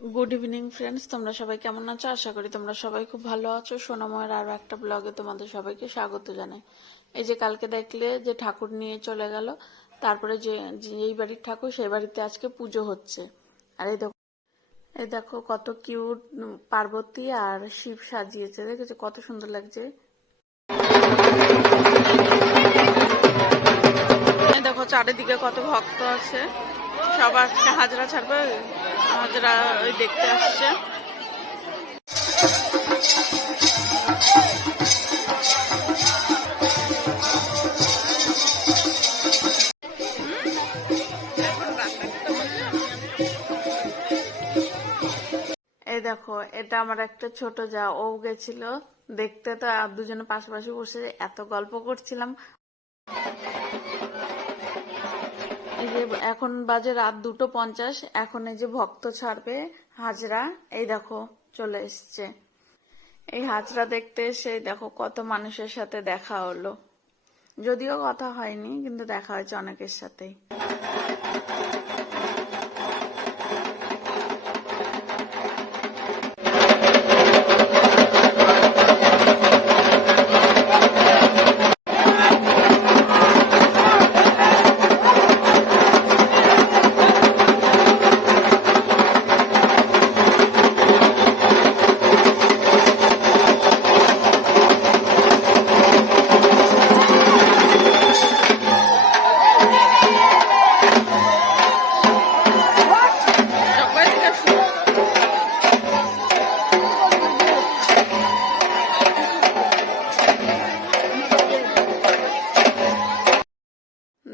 Good evening friends তোমরা সবাই কেমন আছো? আশা করি তোমরা সবাই খুব ভালো আছো। সোনাময়ের আরও একটা ব্লগে তোমাদের সবাইকে স্বাগত জানাই। এই যে কালকে দেখলে যে ঠাকুর নিয়ে চলে গেল, তারপরে যে, যেই বাড়ির ঠাকুর, সেই বাড়িতে আজকে পুজো হচ্ছে। আর এই দেখো এই দেখো কত কিউট পার্বতী আর শিব সাজিয়েছে। দেখেছ কত সুন্দর লাগছে? দেখো চারিদিকে কত ভক্ত আছে। সব আজকে হাজরা ছাড়বে, হাজরা ওই দেখতে আসছে। এই দেখো, এটা আমার একটা ছোট যা, ও গেছিল দেখতে, তো আর দুজনে পাশাপাশি বসে এত গল্প করছিলাম। এই যে এখন বাজে রাত দুটো পঞ্চাশ, এখন এই যে ভক্ত ছাড়বে, হাজরা, এই দেখো চলে এসছে। এই হাজরা দেখতে এসে দেখো কত মানুষের সাথে দেখা হলো। যদিও কথা হয়নি, কিন্তু দেখা হয়েছে অনেকের সাথেই।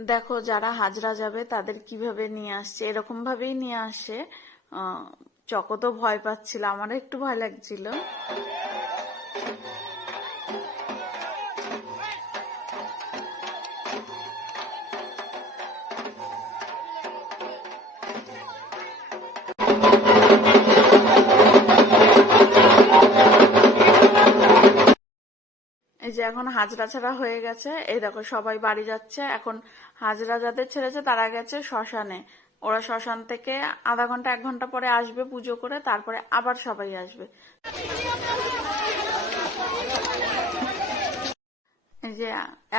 দেখো, যারা হাজরা যাবে, তাদের কীভাবে নিয়ে আসছে? এরকম ভাবেই নিয়ে আসে। চকো তো ভয় পাচ্ছিল, আমারও একটু ভয় লাগছিল। এখন হাজরা ছাড়া হয়ে গেছে। এই দেখো, সবাই বাড়ি যাচ্ছে। এখন হাজরা যাদের ছেড়েছে তারা গেছে শ্মশানে। ওরা শ্মশান থেকে আধা ঘণ্টা, এক ঘণ্টা পরে আসবে পুজো করে, তারপরে আবার সবাই আসবে। যে,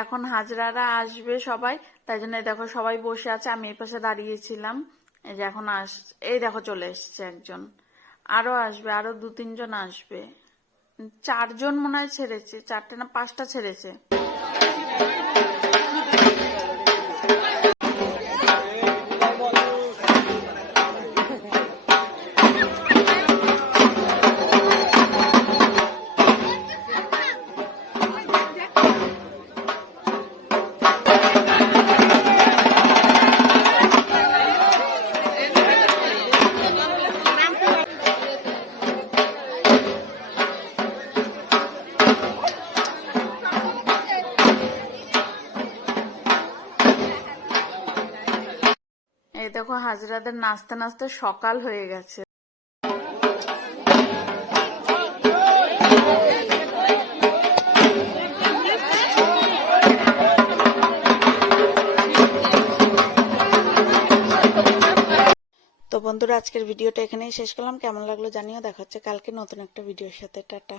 এখন হাজরারা আসবে সবাই, তাই জন্য দেখো সবাই বসে আছে, আমি এই পাশে দাঁড়িয়েছিলাম। এই যে, এখন আস, এই দেখো চলে এসছে একজন। আরও আসবে, আরও দু তিনজন আসবে। চারজন মনে হয় ছেড়েছে চারটে না পাঁচটা ছেড়েছে। দেখো হাজরাদের নাচতে নাচতে সকাল হয়ে গেছে। তো বন্ধুরা, আজকের ভিডিওটা এখানেই শেষ করলাম। কেমন লাগল জানিও। দেখা হচ্ছে কালকে নতুন একটা ভিডিওর সাথে। টাটা।